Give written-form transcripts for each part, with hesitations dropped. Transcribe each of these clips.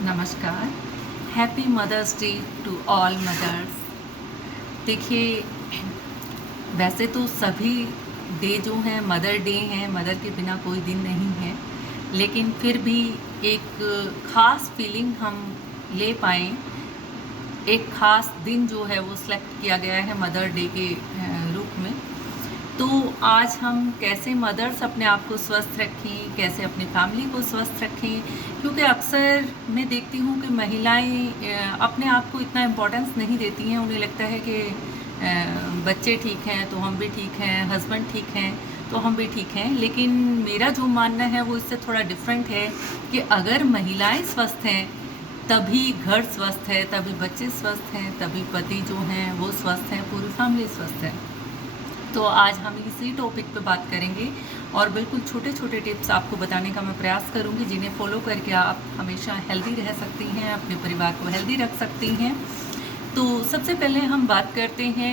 नमस्कार। Happy mother's day to all mothers. देखिए, वैसे तो सभी डे जो हैं मदर डे हैं, मदर के बिना कोई दिन नहीं है, लेकिन फिर भी एक ख़ास फीलिंग हम ले पाएँ, एक ख़ास दिन जो है वो सेलेक्ट किया गया है मदर डे के रूप में। तो आज हम कैसे मदर्स अपने आप को स्वस्थ रखें, कैसे अपनी फैमिली को स्वस्थ रखें, क्योंकि अक्सर मैं देखती हूँ कि महिलाएं अपने आप को इतना इम्पोर्टेंस नहीं देती हैं। उन्हें लगता है कि बच्चे ठीक हैं तो हम भी ठीक हैं, हस्बैंड ठीक हैं तो हम भी ठीक हैं। लेकिन मेरा जो मानना है वो इससे थोड़ा डिफरेंट है कि अगर महिलाएं स्वस्थ हैं तभी घर स्वस्थ है, तभी बच्चे स्वस्थ हैं, तभी पति जो हैं वो स्वस्थ हैं, पूरी फैमिली स्वस्थ है। तो आज हम इसी टॉपिक पे बात करेंगे और बिल्कुल छोटे छोटे टिप्स आपको बताने का मैं प्रयास करूंगी, जिन्हें फॉलो करके आप हमेशा हेल्दी रह सकती हैं, अपने परिवार को हेल्दी रख सकती हैं। तो सबसे पहले हम बात करते हैं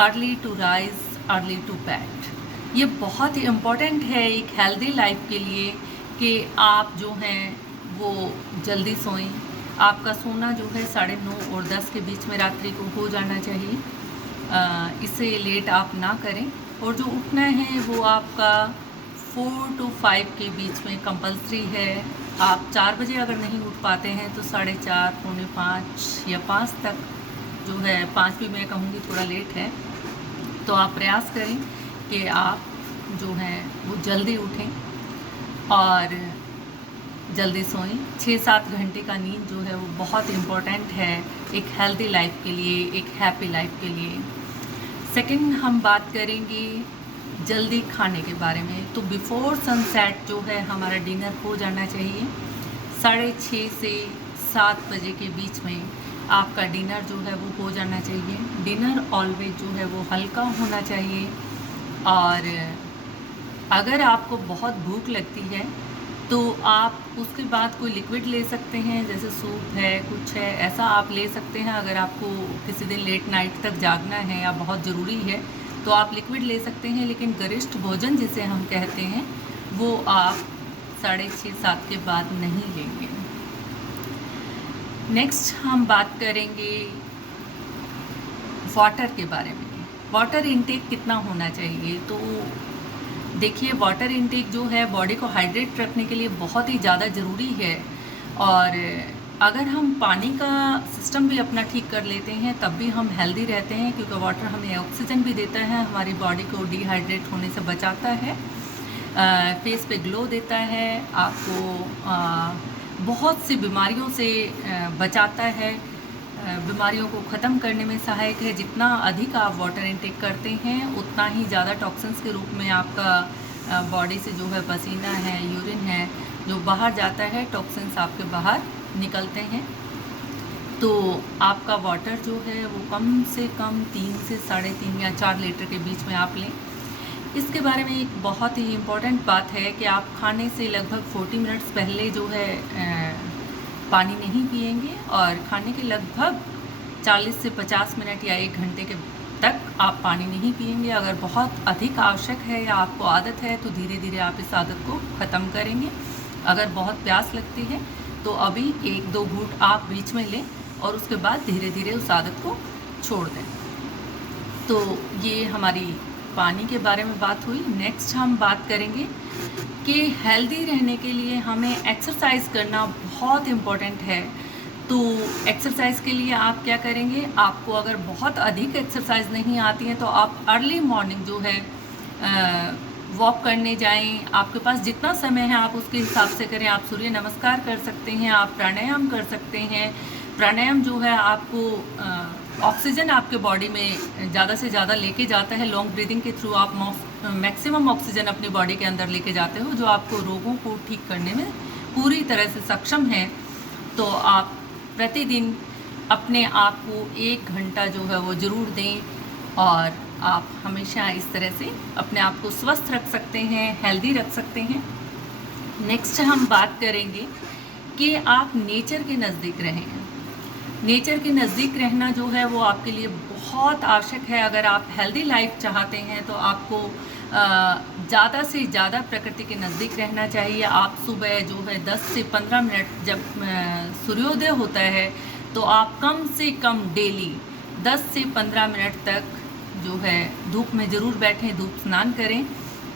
early to rise early to bed. ये बहुत ही इम्पॉर्टेंट है एक हेल्दी लाइफ के लिए कि आप जो हैं वो जल्दी सोएं। आपका सोना जो है 9:30 और 10 के बीच में रात्रि को हो जाना चाहिए। इससे लेट आप ना करें। और जो उठना है वो आपका 4 to 5 के बीच में कंपलसरी है। आप 4 बजे अगर नहीं उठ पाते हैं तो 4:30, पौने 5 या 5 तक जो है, 5 भी मैं कहूँगी थोड़ा लेट है, तो आप प्रयास करें कि आप जो हैं वो जल्दी उठें और जल्दी सोएं। 6-7 घंटे का नींद जो है वो बहुत इम्पॉर्टेंट है एक हेल्दी लाइफ के लिए, एक हैप्पी लाइफ के लिए। सेकंड, हम बात करेंगे जल्दी खाने के बारे में। तो बिफोर सनसेट जो है हमारा डिनर हो जाना चाहिए। 6:30 से 7 बजे के बीच में आपका डिनर जो है वो हो जाना चाहिए। डिनर ऑलवेज जो है वो हल्का होना चाहिए। और अगर आपको बहुत भूख लगती है तो आप उसके बाद कोई लिक्विड ले सकते हैं, जैसे सूप है, कुछ है, ऐसा आप ले सकते हैं। अगर आपको किसी दिन लेट नाइट तक जागना है या बहुत ज़रूरी है तो आप लिक्विड ले सकते हैं। लेकिन गरिष्ठ भोजन जिसे हम कहते हैं वो आप 6:30-7 के बाद नहीं लेंगे। नेक्स्ट हम बात करेंगे वाटर के बारे में। वाटर इनटेक कितना होना चाहिए? तो देखिए, वाटर इनटेक जो है बॉडी को हाइड्रेट रखने के लिए बहुत ही ज़्यादा ज़रूरी है। और अगर हम पानी का सिस्टम भी अपना ठीक कर लेते हैं तब भी हम हेल्दी रहते हैं, क्योंकि वाटर हमें ऑक्सीजन भी देता है, हमारी बॉडी को डिहाइड्रेट होने से बचाता है, फेस पे ग्लो देता है, आपको बहुत सी बीमारियों से बचाता है, बीमारियों को ख़त्म करने में सहायक है। जितना अधिक आप वाटर इनटेक करते हैं उतना ही ज़्यादा टॉक्सिन्स के रूप में आपका बॉडी से जो है पसीना है, यूरिन है, जो बाहर जाता है, टॉक्सिन्स आपके बाहर निकलते हैं। तो आपका वाटर जो है वो कम से कम 3 से 3.5 या 4 लीटर के बीच में आप लें। इसके बारे में एक बहुत ही इम्पॉर्टेंट बात है कि आप खाने से लगभग 40 मिनट्स पहले जो है पानी नहीं पिएंगे, और खाने के लगभग 40 से 50 मिनट या 1 घंटे के तक आप पानी नहीं पिएंगे। अगर बहुत अधिक आवश्यक है या आपको आदत है तो धीरे धीरे आप इस आदत को ख़त्म करेंगे। अगर बहुत प्यास लगती है तो अभी 1-2 घूंट आप बीच में लें और उसके बाद धीरे धीरे उस आदत को छोड़ दें। तो ये हमारी पानी के बारे में बात हुई। नेक्स्ट हम बात करेंगे कि हेल्दी रहने के लिए हमें एक्सरसाइज करना बहुत इम्पॉर्टेंट है। तो एक्सरसाइज के लिए आप क्या करेंगे? आपको अगर बहुत अधिक एक्सरसाइज नहीं आती है तो आप अर्ली मॉर्निंग जो है वॉक करने जाएं। आपके पास जितना समय है आप उसके हिसाब से करें। आप सूर्य नमस्कार कर सकते हैं, आप प्राणायाम कर सकते हैं। प्राणायाम जो है आपको ऑक्सीजन आपके बॉडी में ज़्यादा से ज़्यादा लेके जाता है। लॉन्ग ब्रीदिंग के थ्रू आप मैक्सिमम ऑक्सीजन अपनी बॉडी के अंदर लेके जाते हो, जो आपको रोगों को ठीक करने में पूरी तरह से सक्षम है। तो आप प्रतिदिन अपने आप को 1 घंटा जो है वो ज़रूर दें और आप हमेशा इस तरह से अपने आप को स्वस्थ रख सकते हैं, हेल्दी रख सकते हैं। नेक्स्ट हम बात करेंगे कि आप नेचर के नज़दीक रहें। नेचर के नज़दीक रहना जो है वो आपके लिए बहुत आवश्यक है। अगर आप हेल्दी लाइफ चाहते हैं तो आपको ज़्यादा से ज़्यादा प्रकृति के नज़दीक रहना चाहिए। आप सुबह जो है 10 से 15 मिनट जब सूर्योदय होता है तो आप कम से कम डेली 10 से 15 मिनट तक जो है धूप में ज़रूर बैठें, धूप स्नान करें।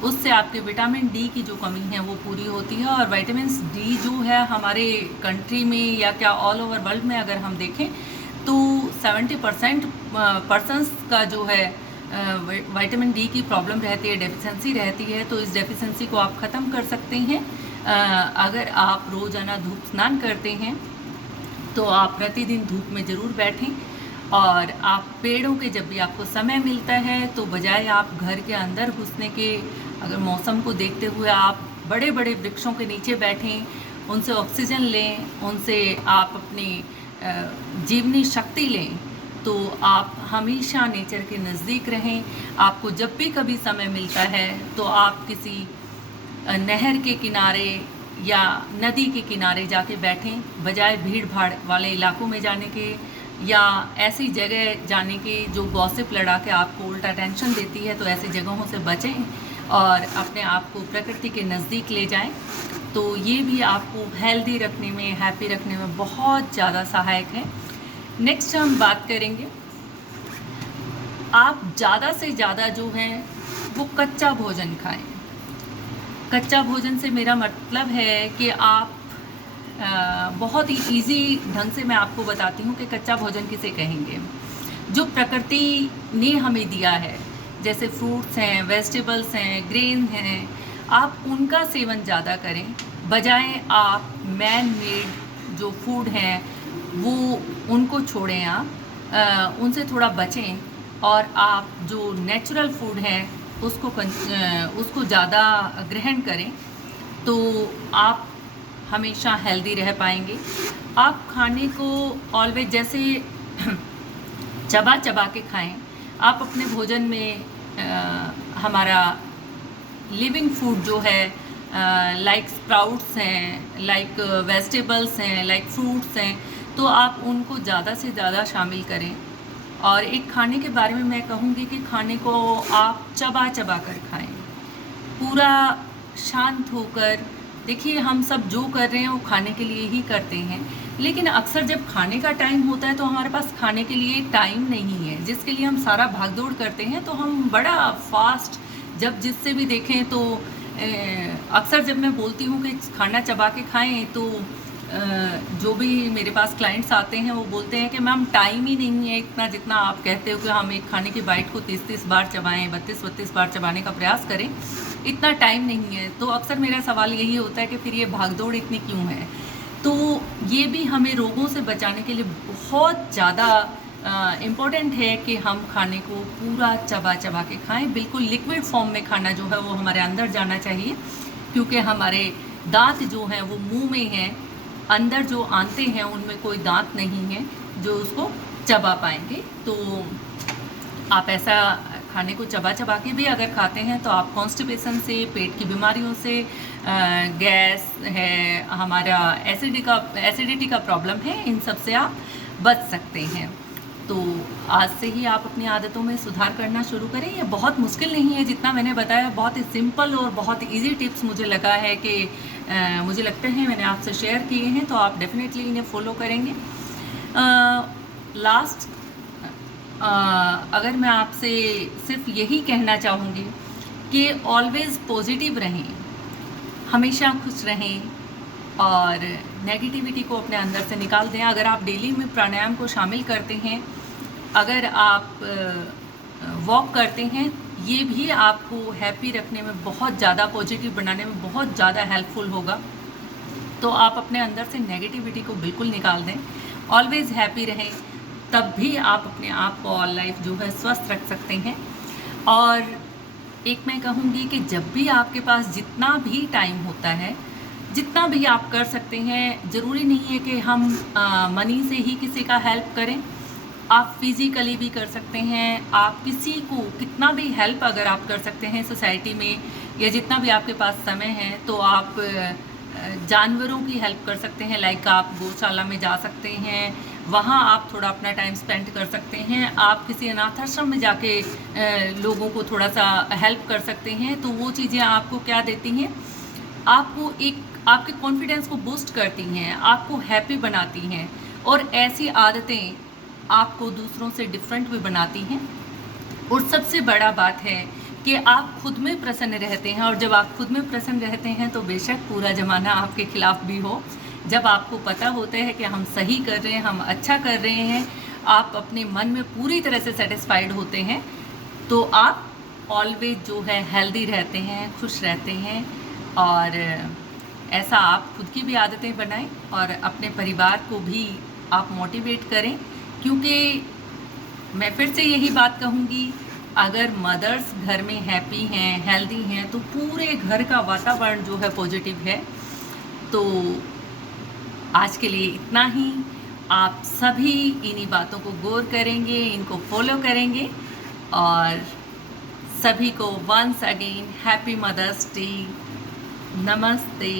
उससे आपके विटामिन डी की जो कमी है वो पूरी होती है। और विटामिन डी जो है हमारे कंट्री में या क्या ऑल ओवर वर्ल्ड में अगर हम देखें तो 70% पर्सन्स का जो है विटामिन डी की प्रॉब्लम रहती है, डेफिशिएंसी रहती है। तो इस डेफिशिएंसी को आप ख़त्म कर सकते हैं अगर आप रोज़ाना धूप स्नान करते हैं तो आप प्रतिदिन धूप में ज़रूर बैठें। और आप पेड़ों के जब भी आपको समय मिलता है तो बजाय आप घर के अंदर घुसने के, अगर मौसम को देखते हुए आप बड़े बड़े वृक्षों के नीचे बैठें, उनसे ऑक्सीजन लें, उनसे आप अपनी जीवनी शक्ति लें, तो आप हमेशा नेचर के नज़दीक रहें। आपको जब भी कभी समय मिलता है तो आप किसी नहर के किनारे या नदी के किनारे जाके बैठें, बजाय भीड़ भाड़ वाले इलाकों में जाने के या ऐसी जगह जाने के जो गॉसिप लड़ा के आपको उल्टा टेंशन देती है। तो ऐसी जगहों से बचें और अपने आप को प्रकृति के नज़दीक ले जाएं। तो ये भी आपको हेल्दी रखने में, हैप्पी रखने में बहुत ज़्यादा सहायक है। नेक्स्ट हम बात करेंगे, आप ज़्यादा से ज़्यादा जो है वो कच्चा भोजन खाएं। कच्चा भोजन से मेरा मतलब है कि आप बहुत ही इजी ढंग से मैं आपको बताती हूँ कि कच्चा भोजन किसे कहेंगे। जो प्रकृति ने हमें दिया है, जैसे फ्रूट्स हैं, वेजिटेबल्स हैं, ग्रेन हैं, आप उनका सेवन ज़्यादा करें, बजाय आप मैन मेड जो फूड हैं वो उनको छोड़ें। आप उनसे थोड़ा बचें और आप जो नेचुरल फूड हैं उसको ज़्यादा ग्रहण करें, तो आप हमेशा हेल्दी रह पाएंगे। आप खाने को ऑलवेज जैसे चबा चबा के खाएं। आप अपने भोजन में हमारा लिविंग फूड जो है लाइक स्प्राउट्स हैं, लाइक वेजिटेबल्स हैं, लाइक फ्रूट्स हैं, तो आप उनको ज़्यादा से ज़्यादा शामिल करें। और एक खाने के बारे में मैं कहूँगी कि खाने को आप चबा चबा कर खाएं, पूरा शांत होकर। देखिए, हम सब जो कर रहे हैं वो खाने के लिए ही करते हैं, लेकिन अक्सर जब खाने का टाइम होता है तो हमारे पास खाने के लिए टाइम नहीं है, जिसके लिए हम सारा भागदौड़ करते हैं। तो हम बड़ा फास्ट, जब जिससे भी देखें तो अक्सर जब मैं बोलती हूँ कि खाना चबा के खाएं तो जो भी मेरे पास क्लाइंट्स आते हैं वो बोलते हैं कि मैम टाइम ही नहीं है इतना, जितना आप कहते हो कि हम एक खाने की बाइट को 30-30 बार चबाएं, 32-32 बार चबाने का प्रयास करें, इतना टाइम नहीं है। तो अक्सर मेरा सवाल यही होता है कि फिर ये भागदौड़ इतनी क्यों है। तो ये भी हमें रोगों से बचाने के लिए बहुत ज़्यादा इम्पॉर्टेंट है कि हम खाने को पूरा चबा चबा के खाएं। बिल्कुल लिक्विड फॉर्म में खाना जो है वो हमारे अंदर जाना चाहिए, क्योंकि हमारे दांत जो हैं वो मुंह में हैं, अंदर जो आंते हैं उनमें कोई दांत नहीं है जो उसको चबा पाएंगे। तो आप ऐसा खाने को चबा चबा के भी अगर खाते हैं तो आप कॉन्स्टिपेशन से, पेट की बीमारियों से, गैस है, हमारा एसिडिटी का प्रॉब्लम है, इन सब से आप बच सकते हैं। तो आज से ही आप अपनी आदतों में सुधार करना शुरू करें। ये बहुत मुश्किल नहीं है, जितना मैंने बताया बहुत ही सिंपल और बहुत इजी टिप्स मुझे लगा है कि मुझे लगता है मैंने आपसे शेयर किए हैं, तो आप डेफिनेटली इन्हें फॉलो करेंगे। लास्ट अगर मैं आपसे सिर्फ यही कहना चाहूँगी कि ऑलवेज़ पॉजिटिव रहें, हमेशा खुश रहें और नेगेटिविटी को अपने अंदर से निकाल दें। अगर आप डेली में प्राणायाम को शामिल करते हैं, अगर आप वॉक करते हैं, ये भी आपको हैप्पी रखने में बहुत ज़्यादा, पॉजिटिव बनाने में बहुत ज़्यादा हेल्पफुल होगा। तो आप अपने अंदर से नेगेटिविटी को बिल्कुल निकाल दें, ऑलवेज़ हैप्पी रहें, तब भी आप अपने आप को ऑल लाइफ जो है स्वस्थ रख सकते हैं। और एक मैं कहूँगी कि जब भी आपके पास जितना भी टाइम होता है, जितना भी आप कर सकते हैं, ज़रूरी नहीं है कि हम मनी से ही किसी का हेल्प करें, आप फिज़िकली भी कर सकते हैं। आप किसी को कितना भी हेल्प अगर आप कर सकते हैं सोसाइटी में, या जितना भी आपके पास समय है, तो आप जानवरों की हेल्प कर सकते हैं। लाइक आप गौशाला में जा सकते हैं, वहाँ आप थोड़ा अपना टाइम स्पेंड कर सकते हैं। आप किसी अनाथ आश्रम में जाके लोगों को थोड़ा सा हेल्प कर सकते हैं। तो वो चीज़ें आपको क्या देती हैं, आपको एक आपके कॉन्फिडेंस को बूस्ट करती हैं, आपको हैप्पी बनाती हैं, और ऐसी आदतें आपको दूसरों से डिफरेंट भी बनाती हैं। और सबसे बड़ा बात है कि आप खुद में प्रसन्न रहते हैं, और जब आप खुद में प्रसन्न रहते हैं तो बेशक पूरा ज़माना आपके खिलाफ भी हो, जब आपको पता होता है कि हम सही कर रहे हैं, हम अच्छा कर रहे हैं, आप अपने मन में पूरी तरह से सेटिस्फाइड होते हैं, तो आप ऑलवेज जो है हेल्दी रहते हैं, खुश रहते हैं। और ऐसा आप खुद की भी आदतें बनाएं और अपने परिवार को भी आप मोटिवेट करें, क्योंकि मैं फिर से यही बात कहूँगी, अगर मदर्स घर में हैप्पी हैं, हेल्दी हैं, तो पूरे घर का वातावरण जो है पॉजिटिव है। तो आज के लिए इतना ही। आप सभी इन्हीं बातों को गौर करेंगे, इनको फॉलो करेंगे, और सभी को once again happy mother's day. नमस्ते।